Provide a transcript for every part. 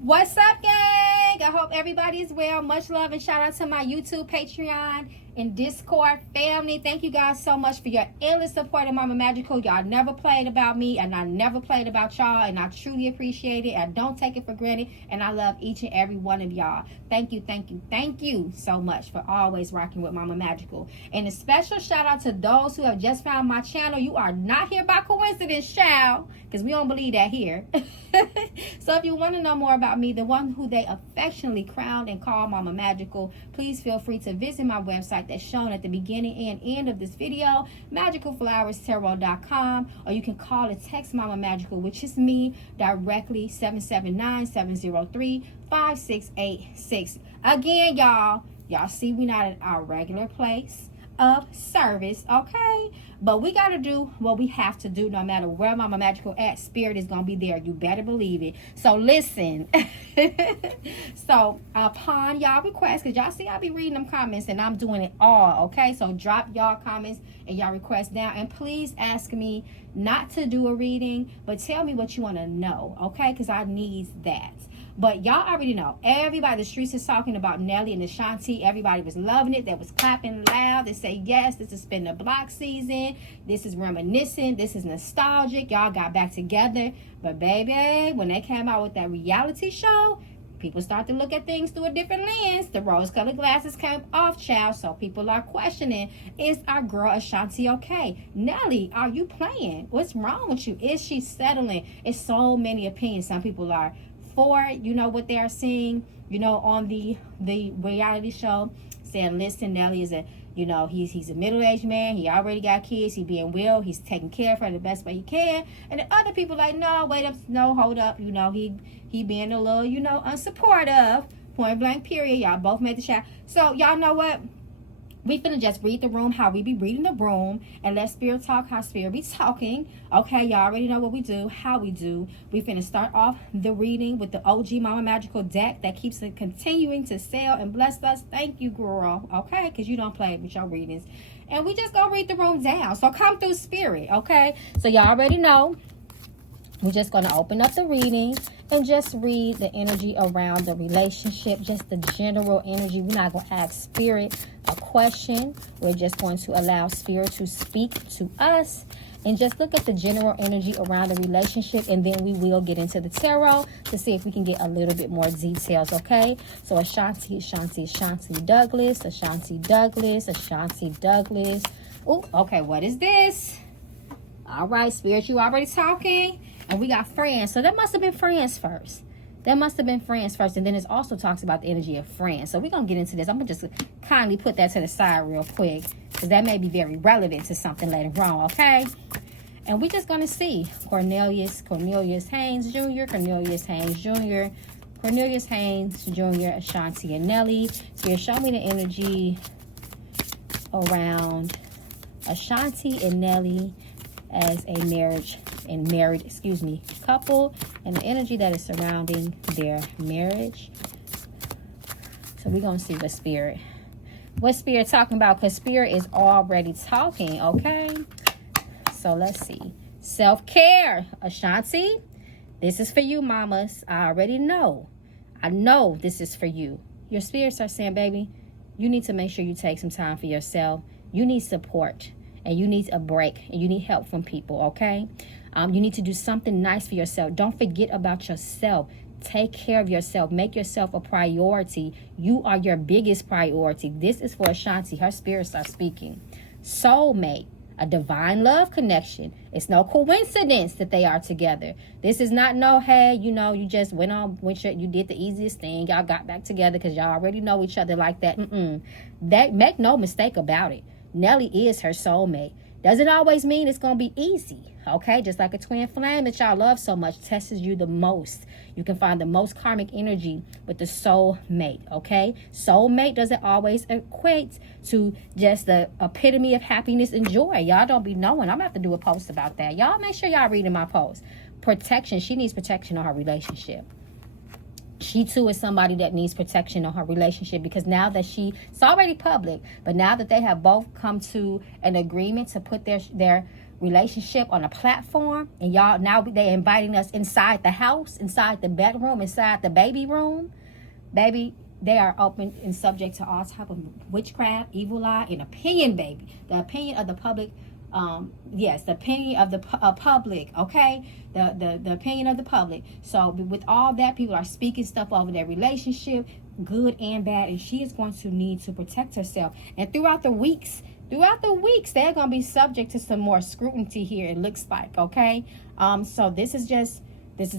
What's up, gang? I hope everybody is well. Much love and shout out to my YouTube, Patreon, and Discord family. Thank you guys so much for your endless support of Mama Magical. Y'all never played about me, and I never played about y'all, and I truly appreciate it. I don't take it for granted, and I love each and every one of y'all. Thank you, thank you, thank you so much for always rocking with Mama Magical. And a special shout out to those who have just found my channel. You are not here by coincidence, child, because we don't believe that here. So if you want to know more about me, the one who they affectionately crowned and call Mama Magical, please feel free to visit my website that's shown at the beginning and end of this video, magicalflowerstarot.com, or you can call or text Mama Magical, which is me, directly, 779-703-5686. Again, y'all see we not at our regular place of service, okay? But we got to do what we have to do no matter where Mama Magical at. Spirit is going to be there. You better believe it. So listen. So upon y'all request, because y'all see I be reading them comments and I'm doing it all, okay? So drop y'all comments and y'all requests down. And please ask me not to do a reading, but tell me what you want to know, okay? Because I need that. But y'all already know, everybody, the streets is talking about Nelly and Ashanti. Everybody was loving it. They was clapping loud. They say, yes, this is spin the block season. This is reminiscent. This is nostalgic. Y'all got back together. But baby, when they came out with that reality show, people start to look at things through a different lens. The rose-colored glasses came off, child. So people are questioning, is our girl Ashanti okay? Nelly, are you playing? What's wrong with you? Is she settling? It's so many opinions. Some people are for, what they are seeing, on the reality show, saying, listen, Nelly is he's a middle-aged man. He already got kids. He being real. He's taking care of her the best way he can. And the other people like, no, wait up, no, hold up. He being a little, unsupportive. Point blank, period. Y'all both made the shot. So y'all know what? We finna just read the room how we be reading the room, and let spirit talk how spirit be talking. Okay, y'all already know what we do, how we do. We finna start off the reading with the OG Mama Magical deck that keeps it continuing to sell and bless us. Thank you, girl. Okay, because you don't play with your readings. And we just gonna read the room down. So come through spirit, okay? So y'all already know. We're just going to open up the reading and just read the energy around the relationship, just the general energy. We're not going to ask spirit a question. We're just going to allow spirit to speak to us and just look at the general energy around the relationship, and then we will get into the tarot to see if we can get a little bit more details, okay? So Ashanti Douglas. Oh, okay, what is this? All right, spirit, you already talking. And we got friends. So that must have been friends first. And then it also talks about the energy of friends. So we're going to get into this. I'm going to just kindly put that to the side real quick, because that may be very relevant to something later on, okay? And we're just going to see Cornelius Haynes Jr., Ashanti and Nelly. So you show me the energy around Ashanti and Nelly as a married couple, and the energy that is surrounding their marriage. So we're gonna see what spirit talking about, because spirit is already talking, okay? So let's see. Self-care, Ashanti, this is for you, mamas. I know this is for you. Your spirits are saying, baby, you need to make sure you take some time for yourself. You need support, and you need a break, and you need help from people, okay? You need to do something nice for yourself. Don't forget about yourself. Take care of yourself. Make yourself a priority. You are your biggest priority. This is for Ashanti. Her spirits are speaking. Soulmate, a divine love connection. It's no coincidence that they are together. This is not hey, you just went on with you did the easiest thing. Y'all got back together because y'all already know each other like that. That, make no mistake about it. Nelly is her soulmate. Doesn't always mean it's going to be easy, okay? Just like a twin flame that y'all love so much tests you the most. You can find the most karmic energy with the soulmate, okay? Soulmate doesn't always equate to just the epitome of happiness and joy. Y'all don't be knowing. I'm going to have to do a post about that. Y'all make sure y'all reading my post. Protection. She needs protection on her relationship. She too is somebody that needs protection on her relationship, because now that it's already public, but now that they have both come to an agreement to put their relationship on a platform, and y'all now they inviting us inside the house, inside the bedroom, inside the baby room. Baby, they are open and subject to all type of witchcraft, evil eye, and opinion, baby. The opinion of the public, yes, the opinion of the public, okay? The opinion of the public. So with all that, people are speaking stuff over their relationship, good and bad, and she is going to need to protect herself. And throughout the weeks, they're going to be subject to some more scrutiny here, it looks like, okay? So this is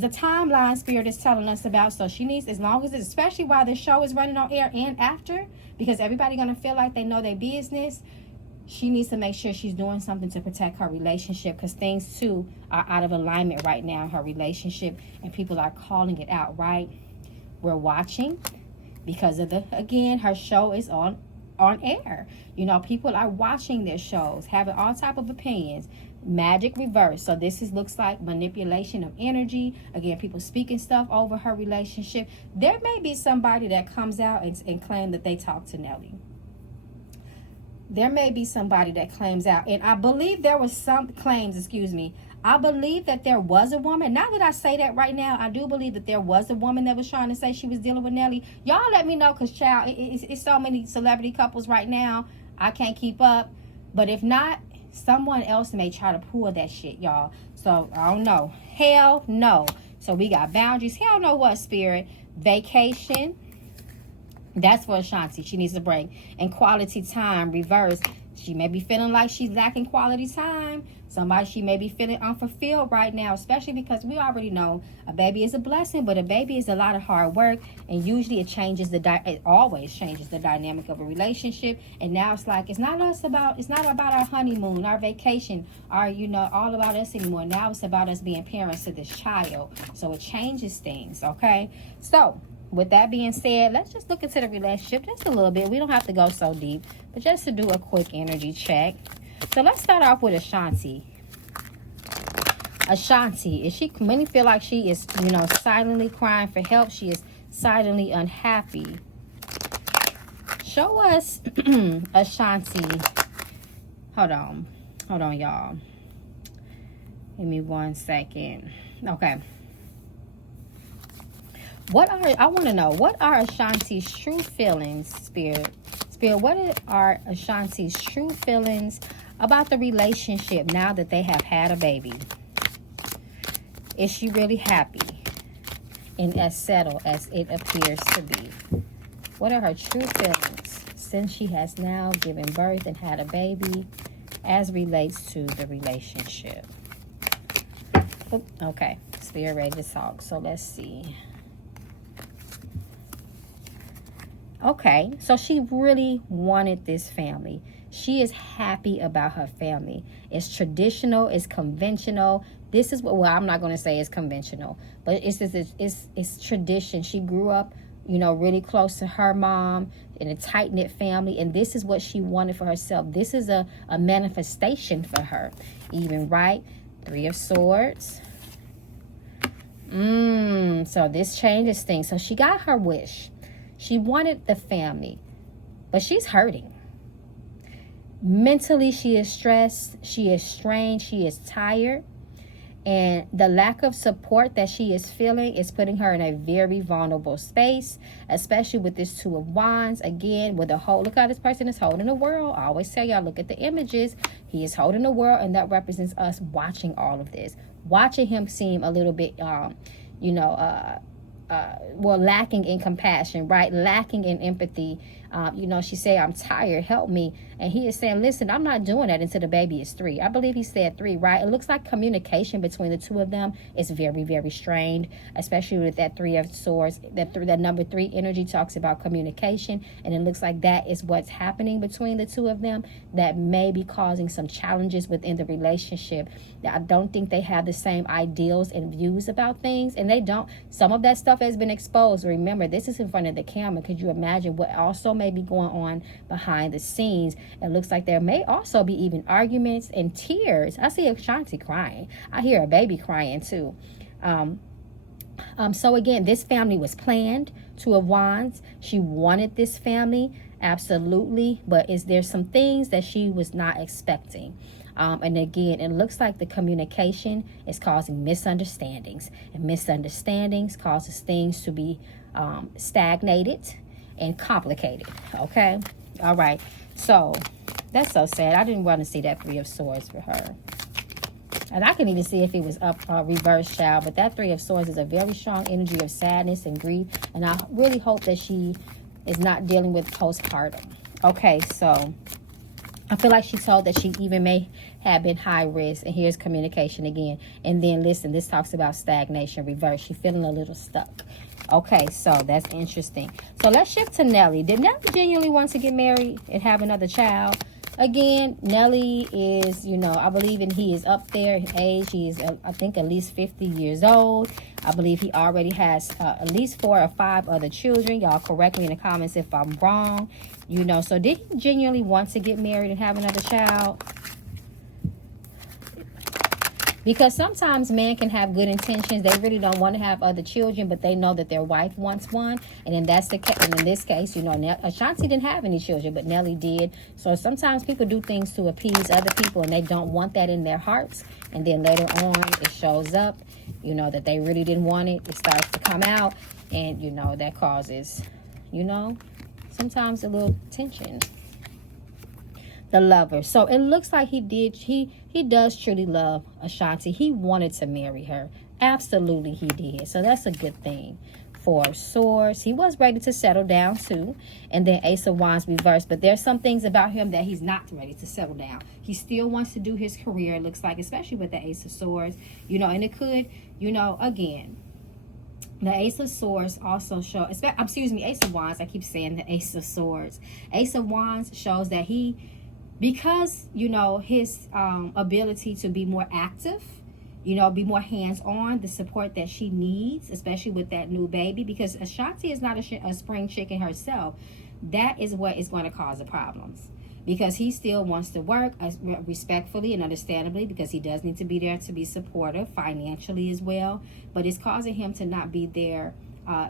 a timeline Spirit is telling us about. So she needs, as long as, especially while the show is running on air and after, because everybody going to feel like they know their business, she needs to make sure she's doing something to protect her relationship, because things too are out of alignment right now in her relationship, and people are calling it out, right? We're watching because of again, her show is on air. You know, people are watching their shows, having all type of opinions. Magic reverse. So this looks like manipulation of energy. Again, people speaking stuff over her relationship. There may be somebody that comes out and claim that they talked to Nelly. There may be somebody that claims out, and I believe there was some claims, I believe that there was a woman. Now that I say that right now, I do believe that there was a woman that was trying to say she was dealing with Nelly. Y'all let me know, because child, it's so many celebrity couples right now, I can't keep up. But if not, someone else may try to pull that shit, y'all. So I don't know. Hell no. So we got boundaries. Hell no. What, Spirit? Vacation. That's for Ashanti. She needs a break. And quality time, reverse. She may be feeling like she's lacking quality time. She may be feeling unfulfilled right now, especially because we already know a baby is a blessing, but a baby is a lot of hard work, and usually it always changes the dynamic of a relationship. And now it's like, it's not about our honeymoon, our vacation, all about us anymore. Now it's about us being parents to this child. So it changes things, okay? So with that being said, let's just look into the relationship just a little bit. We don't have to go so deep, but just to do a quick energy check. So let's start off with Ashanti. Ashanti, many feel like she is, silently crying for help. She is silently unhappy. Show us Ashanti. Hold on, y'all. Give me 1 second. Okay. I want to know, what are Ashanti's true feelings, Spirit? What are Ashanti's true feelings about the relationship now that they have had a baby? Is she really happy and as settled as it appears to be? What are her true feelings since she has now given birth and had a baby as relates to the relationship? Okay, Spirit ready to talk. So let's see. Okay, so she really wanted this family. She is happy about her family. It's traditional, it's conventional. This is well, I'm not going to say it's conventional, but it's tradition. She grew up, really close to her mom in a tight-knit family, and this is what she wanted for herself. This is a manifestation for her, even, right? 3 of Swords. So this changes things. So she got her wish. She wanted the family, but she's hurting. Mentally, she is stressed. She is strained. She is tired. And the lack of support that she is feeling is putting her in a very vulnerable space, especially with this 2 of Wands. Again, with look how this person is holding the world. I always tell y'all, look at the images. He is holding the world, and that represents us watching all of this. Watching him seem a little bit, lacking in compassion, right? Lacking in empathy. She said, I'm tired, help me. And he is saying, listen, I'm not doing that until the baby is 3. I believe he said 3, right? It looks like communication between the 2 of them is very, very strained, especially with that 3 of Swords. That number 3 energy talks about communication, and it looks like that is what's happening between the 2 of them that may be causing some challenges within the relationship. I don't think they have the same ideals and views about things, and they don't. Some of that stuff has been exposed. Remember, this is in front of the camera. Could you imagine what also may be going on behind the scenes? It looks like there may also be even arguments and tears. I see Ashanti crying. I hear a baby crying too. So again, this family was planned. 2 of Wands. She wanted this family, absolutely. But is there some things that she was not expecting? And again, it looks like the communication is causing misunderstandings, and misunderstandings causes things to be stagnated and complicated. Okay, all right. So that's so sad. I didn't want to see that 3 of Swords for her. And I can even see if it was up reverse, child. But that 3 of Swords is a very strong energy of sadness and grief. And I really hope that she is not dealing with postpartum. Okay, so I feel like she told that she even may have been high risk. And here's communication again. And then listen, this talks about stagnation, reverse. She's feeling a little stuck. Okay, so that's interesting. So let's shift to Nelly. Did Nelly genuinely want to get married and have another child? Again, Nelly is, you know, I believe he is up there in age. He is, I think, at least 50 years old. I believe he already has at least 4 or 5 other children. Y'all correct me in the comments if I'm wrong. You know, so did he genuinely want to get married and have another child? Because sometimes men can have good intentions. They really don't want to have other children, but they know that their wife wants one. And then that's the case. And in this case, you know, Ashanti didn't have any children, but Nelly did. So sometimes people do things to appease other people, and they don't want that in their hearts. And then later on, it shows up, you know, that they really didn't want it. It starts to come out, and, you know, that causes, you know, sometimes a little tension. The Lover. So it looks like he does truly love Ashanti. He wanted to marry her. Absolutely he did. So that's a good thing. 4 of Swords. He was ready to settle down too. And then Ace of Wands reversed. But there's some things about him that he's not ready to settle down. He still wants to do his career, it looks like, especially with the Ace of Swords. You know, and it could, you know, again, the Ace of Swords also show, excuse me, Ace of Wands. I keep saying the Ace of Swords. Ace of Wands shows that because, you know, his ability to be more active, you know, be more hands-on, the support that she needs, especially with that new baby, because Ashanti is not a spring chicken herself. That is what is going to cause the problems. Because he still wants to work respectfully and understandably, because he does need to be there to be supportive financially as well. But it's causing him to not be there.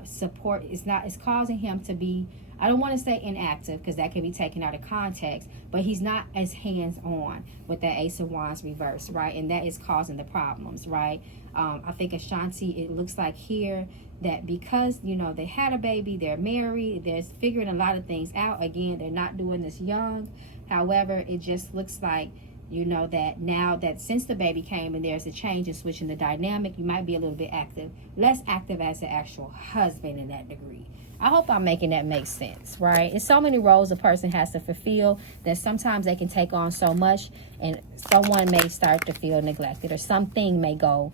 Support is not, it's causing him to be, I don't want to say inactive, because that can be taken out of context, but he's not as hands-on with that Ace of Wands reverse, right? And that is causing the problems, right? I think Ashanti, it looks like here that because, you know, they had a baby, they're married, they're figuring a lot of things out. Again, they're not doing this young. However, it just looks like, you know, that now that since the baby came and there's a change in switching the dynamic, you might be a little bit active, less active as the actual husband in that degree. I hope I'm making that make sense, right? It's so many roles a person has to fulfill that sometimes they can take on so much, and someone may start to feel neglected, or something may go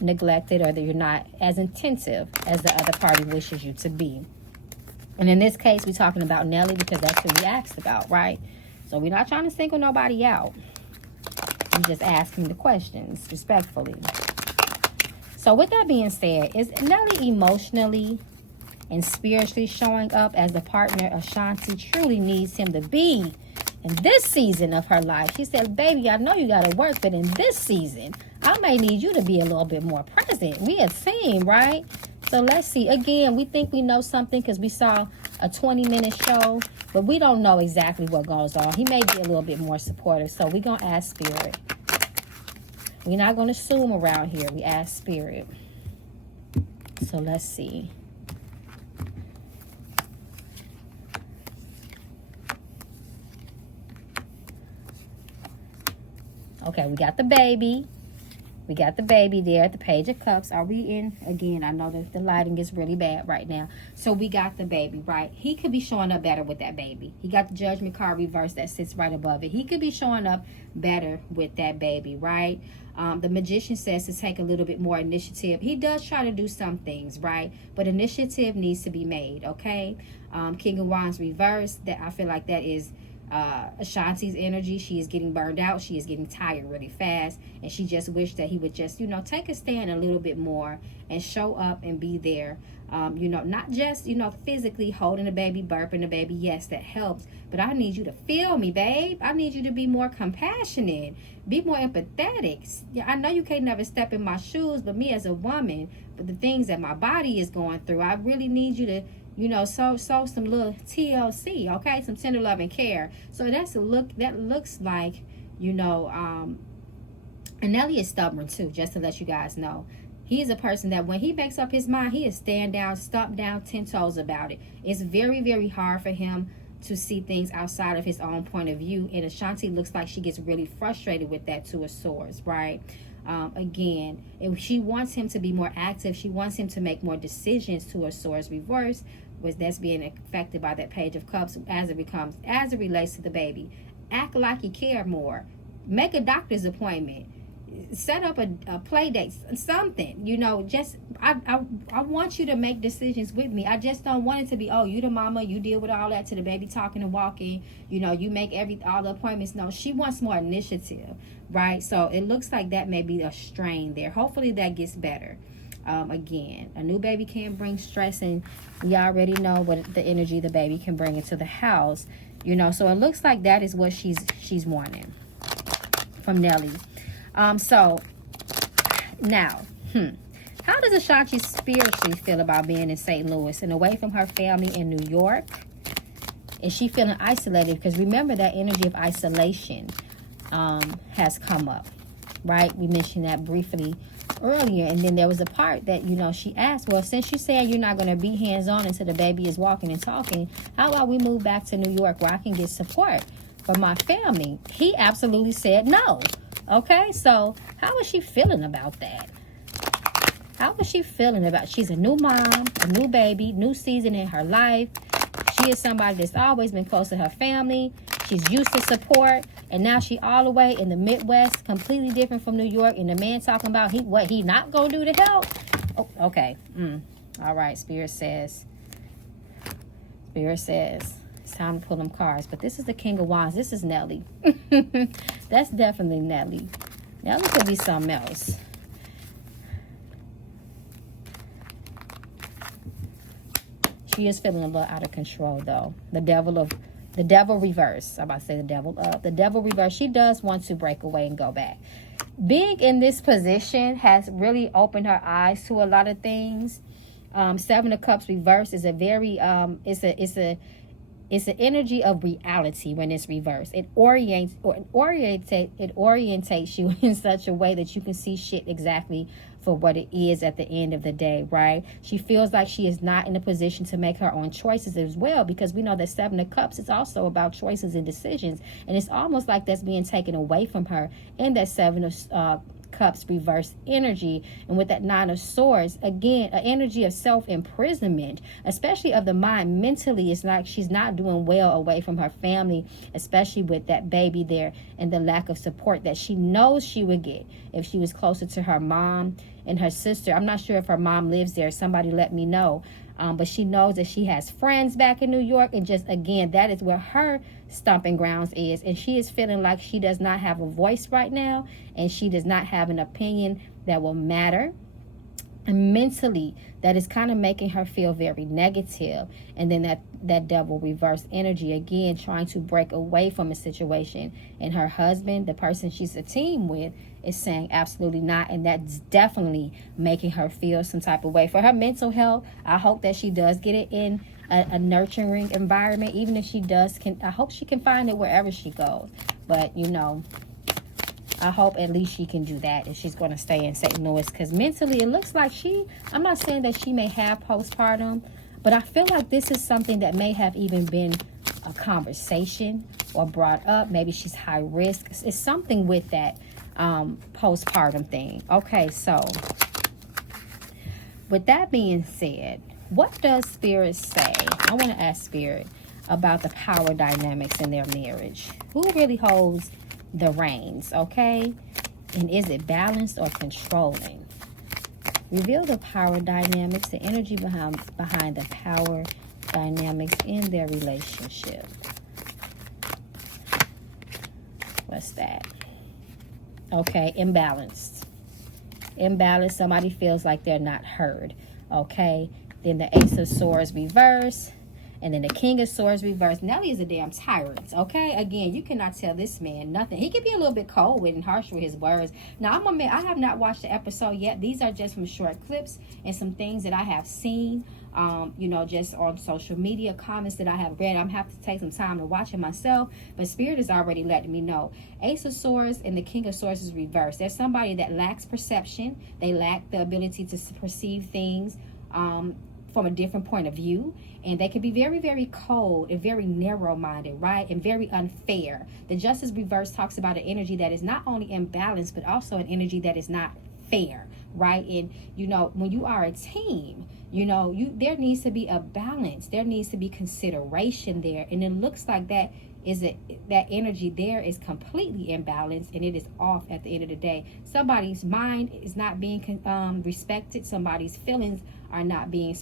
neglected, or that you're not as intensive as the other party wishes you to be. And in this case, we're talking about Nelly, because that's who we asked about, right? So we're not trying to single nobody out. We're just asking the questions respectfully. So with that being said, is Nelly emotionally and spiritually showing up as the partner Ashanti truly needs him to be in this season of her life? She said, baby, I know you got to work, but in this season, I may need you to be a little bit more present. We had seen, right? So let's see. Again, we think we know something because we saw a 20-minute show, but we don't know exactly what goes on. He may be a little bit more supportive, so we're going to ask Spirit. We're not going to assume around here. We ask Spirit. So let's see. Okay, we got the baby. We got the baby there at the Page of Cups. Are we in? Again, I know that the lighting is really bad right now. So we got the baby, right? He could be showing up better with that baby. He got the Judgment card reversed that sits right above it. He could be showing up better with that baby, right? The Magician says to take a little bit more initiative. He does try to do some things, right? But initiative needs to be made, okay? King of Wands reversed. That I feel like that is Ashanti's energy. She is getting burned out. She is getting tired really fast, and she just wished that he would just, you know, take a stand a little bit more and show up and be there. You know, not just, you know, physically holding the baby, burping the baby. Yes, that helps, but I need you to feel me, babe. I need you to be more compassionate, be more empathetic. Yeah, I know you can't never step in my shoes, but me as a woman, but the things that my body is going through, I really need you to, you know, so some little TLC, okay? Some tender love and care. So that's a look, that looks like, you know, and Nelly is stubborn too, just to let you guys know. He is a person that when he makes up his mind, he is stand down, stomp down, 10 toes about it. It's very, very hard for him to see things outside of his own point of view. And Ashanti looks like she gets really frustrated with that to a source, right? Again, if she wants him to be more active, she wants him to make more decisions to a source reverse, which that's being affected by that Page of Cups as it relates to the baby. Act like you care more. Make a doctor's appointment. Set up a play date, something, you know. Just I want you to make decisions with me. I just don't want it to be, oh, you the mama, you deal with all that to the baby talking and walking, you know, you make all the appointments. No, she wants more initiative, right? So it looks like that may be a strain there. Hopefully that gets better. Again, a new baby can bring stress, and we already know what the energy the baby can bring into the house, you know. So it looks like that is what she's wanting from Nelly. So now, how does Ashanti spiritually feel about being in St. Louis and away from her family in New York? Is she feeling isolated? Because remember, that energy of isolation has come up, right? We mentioned that briefly earlier. And then there was a part that, you know, she asked, well, since you said you're not going to be hands-on until the baby is walking and talking, how about we move back to New York where I can get support from my family? He absolutely said no. Okay, so how is she feeling about that? How is she feeling about, she's a new mom, a new baby, new season in her life. She is somebody that's always been close to her family. She's used to support, and now she all the way in the Midwest, completely different from New York, and the man talking about what he not gonna do to help. Oh, okay. All right, Spirit says it's time to pull them cards. But this is the King of Wands. This is Nelly. That's definitely Nelly. Nelly could be something else. She is feeling a little out of control, though. The devil reverse. I'm about to say the devil reverse. She does want to break away and go back. Being in this position has really opened her eyes to a lot of things. Seven of Cups reverse is a very it's an energy of reality when it's reversed. It orientates you in such a way that you can see shit exactly for what it is at the end of the day, right? She feels like she is not in a position to make her own choices as well, because we know that Seven of Cups is also about choices and decisions, and it's almost like that's being taken away from her in that Seven of Cups reverse energy. And with that Nine of Swords, again, an energy of self-imprisonment, especially of the mind. Mentally, it's like she's not doing well away from her family, especially with that baby there and the lack of support that she knows she would get if she was closer to her mom and her sister. I'm not sure if her mom lives there. Somebody let me know. But she knows that she has friends back in New York, and just, again, that is where her stomping grounds is. And she is feeling like she does not have a voice right now, and she does not have an opinion that will matter. And mentally, that is kind of making her feel very negative. And then that devil reverse energy, again, trying to break away from a situation. And her husband, the person she's a team with, is saying absolutely not. And that's definitely making her feel some type of way. For her mental health, I hope that she does get it in a nurturing environment. Even if she does, I hope she can find it wherever she goes. But, you know, I hope at least she can do that if she's going to stay in St. Louis. Because mentally, it looks like I'm not saying that she may have postpartum, but I feel like this is something that may have even been a conversation or brought up. Maybe she's high risk. It's something with that postpartum thing. Okay, so with that being said, what does Spirit say? I want to ask Spirit about the power dynamics in their marriage. Who really holds the reins, okay? And is it balanced or controlling? Reveal the power dynamics, the energy behind the power dynamics in their relationship. What's that? Okay, imbalanced. Imbalanced, somebody feels like they're not heard, okay? Then the Ace of Swords reverse. And then the King of Swords reverse. Nelly is a damn tyrant, okay? Again, you cannot tell this man nothing. He can be a little bit cold with and harsh with his words. Now, I have not watched the episode yet. These are just some short clips and some things that I have seen. you know, just on social media comments that I have read. I'm have to take some time to watch it myself, but Spirit is already letting me know. Ace of Swords and the King of Swords is reversed. There's somebody that lacks perception. They lack the ability to perceive things from a different point of view, and they can be very, very cold and very narrow-minded, right, and very unfair. The Justice reverse talks about an energy that is not only imbalanced, but also an energy that is not fair, right? And you know, when you are a team, you know, there needs to be a balance. There needs to be consideration there, and it looks like that energy there is completely imbalanced, and it is off at the end of the day. Somebody's mind is not being respected. Somebody's feelings are not being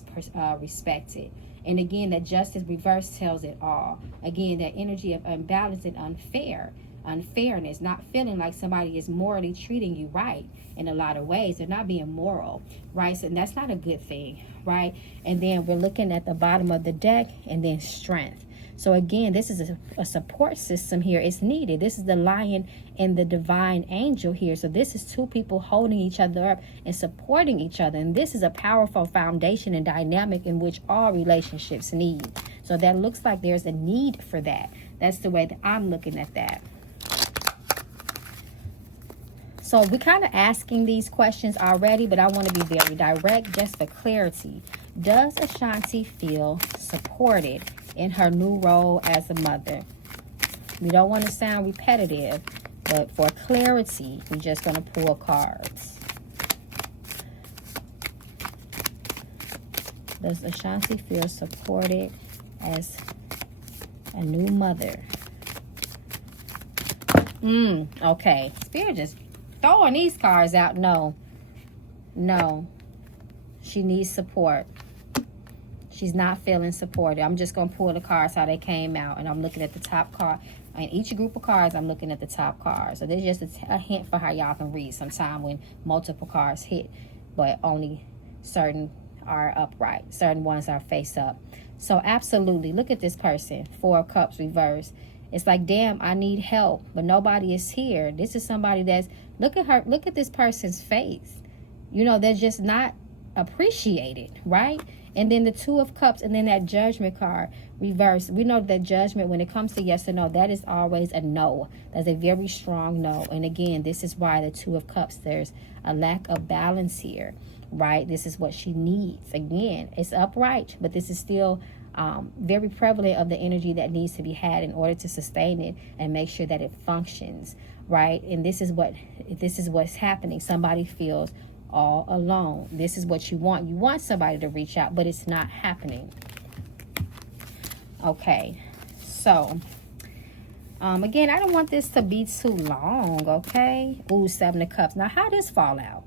respected. And again, that Justice reverse tells it all. Again, that energy of imbalance and unfairness, not feeling like somebody is morally treating you right in a lot of ways. They're not being moral, right? So that's not a good thing, right? And then we're looking at the bottom of the deck, and then strength. So again, this is a support system here. It's needed. This is the Lion and the Divine Angel here. So this is two people holding each other up and supporting each other. And this is a powerful foundation and dynamic in which all relationships need. So that looks like there's a need for that. That's the way that I'm looking at that. So we're kind of asking these questions already, but I want to be very direct just for clarity. Does Ashanti feel supported in her new role as a mother? We don't want to sound repetitive, but for clarity, we're just going to pull cards. Does Ashanti feel supported as a new mother? Okay. Spirit just throwing these cards out. No. She needs support. She's not feeling supported. I'm just going to pull the cards how they came out. And I'm looking at the top card. In each group of cards, I'm looking at the top card. So there's just a hint for how y'all can read sometime when multiple cards hit. But only certain are upright. Certain ones are face up. So absolutely. Look at this person. 4 of Cups reversed. It's like, damn, I need help. But nobody is here. This is somebody that's... Look at her. Look at this person's face. You know, they're just not appreciated, right? And then the 2 of Cups, and then that Judgment card reversed. We know that Judgment, when it comes to yes or no, that is always a no. That's a very strong no. And again, this is why the 2 of Cups, there's a lack of balance here, right? This is what she needs. Again, it's upright, but this is still very prevalent of the energy that needs to be had in order to sustain it and make sure that it functions, right? And this is what's happening. Somebody feels all alone. This is what you want. You want somebody to reach out, but it's not happening. Okay, so again, I don't want this to be too long. Okay. Ooh, 7 of Cups. Now, how does this fall out?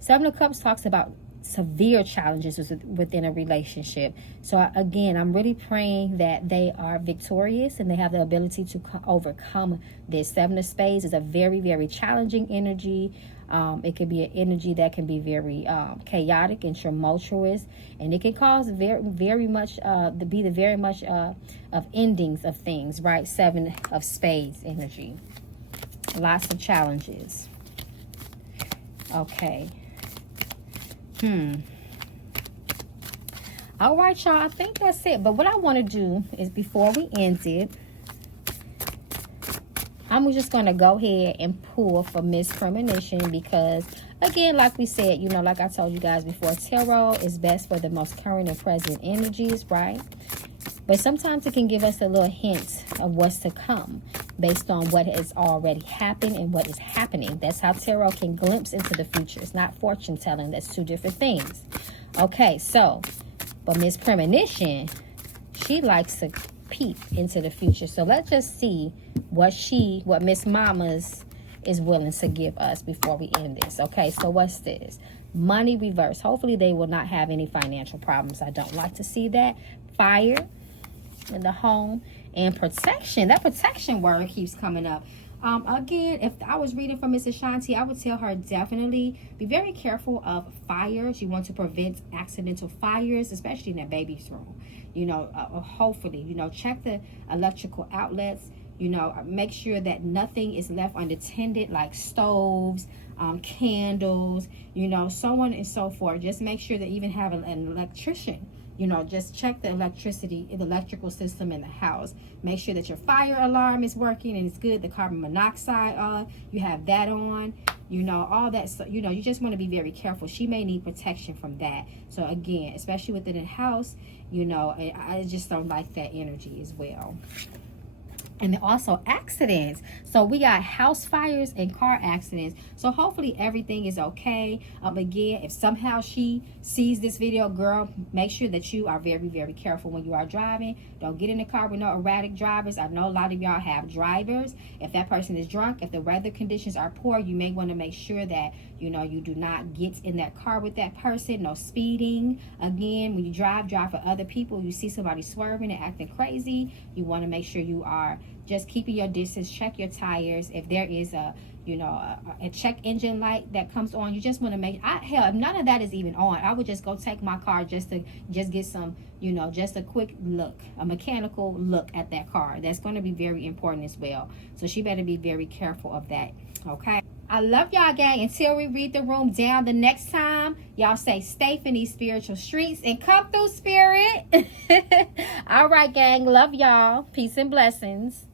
7 of Cups talks about severe challenges within a relationship. So again, I'm really praying that they are victorious and they have the ability to overcome this. 7 of Spades is a very, very challenging energy. It could be an energy that can be very chaotic and tumultuous, and it can cause very much of endings of things, right? 7 of Spades energy. Lots of challenges. Okay. All right, y'all. I think that's it. But what I want to do is, before we end it, I'm just going to go ahead and pull for Miss Premonition because, again, like we said, you know, like I told you guys before, tarot is best for the most current and present energies, right? But sometimes it can give us a little hint of what's to come based on what has already happened and what is happening. That's how tarot can glimpse into the future. It's not fortune telling. That's 2 different things. Okay, so, but Miss Premonition, she likes to peep into the future. So let's just see what Miss Mamas is willing to give us before we end this. Okay, so what's this? Money reverse. Hopefully they will not have any financial problems. I don't like to see that. Fire in the home and protection. That protection word keeps coming up. Again, if I was reading from Miss Ashanti, I would tell her definitely be very careful of fires. You want to prevent accidental fires, especially in that baby's room. You know, hopefully, you know, check the electrical outlets. You know, make sure that nothing is left unattended, like stoves, candles, you know, so on and so forth. Just make sure that even have an electrician. You know, just check the electrical system in the house. Make sure that your fire alarm is working and it's good. The carbon monoxide, you have that on. You know, all that. So, you know, you just want to be very careful. She may need protection from that. So again, especially within the house, you know, I just don't like that energy as well. And then also accidents. So we got house fires and car accidents. So hopefully everything is okay. Again, if somehow she sees this video, girl, make sure that you are very, very careful when you are driving. Don't get in the car with no erratic drivers. I know a lot of y'all have drivers. If that person is drunk, if the weather conditions are poor, you may want to make sure that, you know, you do not get in that car with that person. No speeding. Again, when you drive for other people. You see somebody swerving and acting crazy, you want to make sure you are just keeping your distance. Check your tires. If there is a, you know, a check engine light that comes on, you just want to make, hell, if none of that is even on, I would just go take my car just to get some, you know, just a quick look, a mechanical look at that car. That's going to be very important as well. So she better be very careful of that. Okay. I love y'all, gang. Until we read the room down the next time, y'all stay safe in these spiritual streets and come through, spirit. All right, gang. Love y'all. Peace and blessings.